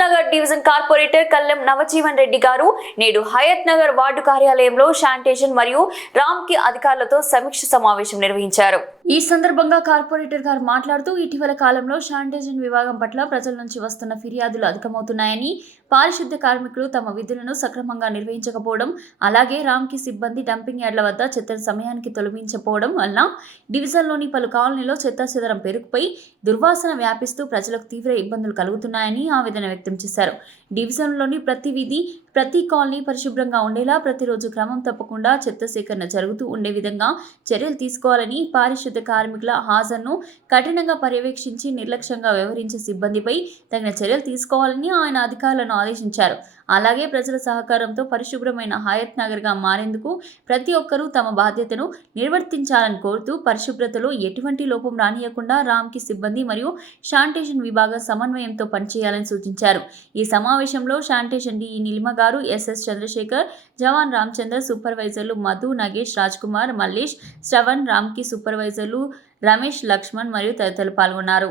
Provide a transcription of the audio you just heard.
Nagar division corporator Kallem Navjivan Reddy గారు నేడు Hayath Nagar ward కార్యాలయంలో శానిటేషన్ మరియు రామ్కి అధికారులతో సమీక్ష సమావేశం నిర్వహించారు. ఈ సందర్భంగా కార్పొరేటర్ గారు మాట్లాడుతూ ఇటీవల కాలంలో శానిటేషన్ విభాగం పట్ల ప్రజల నుంచి వస్తున్న ఫిర్యాదులు అధికమవుతున్నాయని, పారిశుద్ధ్య కార్మికులు తమ విధులను సక్రమంగా నిర్వహించకపోవడం, అలాగే రామ్కి సిబ్బంది డంపింగ్ యార్డ్ల వద్ద చెత్తను సమయానికి తొలగించకపోవడం వల్ల డివిజన్లోని పలు కాలనీలో చెత్తాచెదరం పెరుగుపై దుర్వాసన వ్యాపిస్తూ ప్రజలకు తీవ్ర ఇబ్బందులు కలుగుతున్నాయని ఆవేదన వ్యక్తం చేశారు. డివిజన్లోని ప్రతి వీధి, ప్రతి కాలనీ పరిశుభ్రంగా ఉండేలా ప్రతిరోజు క్రమం తప్పకుండా చెత్త సేకరణ జరుగుతూ ఉండే విధంగా చర్యలు తీసుకోవాలని, పారిశుద్ధ్య కార్మికుల హాజరును కఠినంగా పర్యవేక్షించి నిర్లక్ష్యంగా వ్యవహరించే సిబ్బందిపై తగిన చర్యలు తీసుకోవాలని ఆయన అధికారులను ఆదేశించారు. అలాగే ప్రజల సహకారంతో పరిశుభ్రమైన హయత్ నగర్గా మారేందుకు ప్రతి ఒక్కరూ తమ బాధ్యతను నిర్వర్తించాలని కోరుతూ, పరిశుభ్రతలో ఎటువంటి లోపం రానియకుండా రామ్కి సిబ్బంది మరియు శానిటేషన్ విభాగం సమన్వయంతో పనిచేయాలని సూచించారు. ఈ సమావేశంలో శానిటేషన్ డిఈ నీలిమ గారు, ఎస్ఎస్ చంద్రశేఖర్, జవాన్ రామచంద్ర, సూపర్వైజర్లు మధు, నగేష్, రాజ్ కుమార్, మల్లేష్, శ్రవణ్, రామ్కి సూపర్వైజర్లు రమేష్, లక్ష్మణ్ మరియు తదితరులు పాల్గొన్నారు.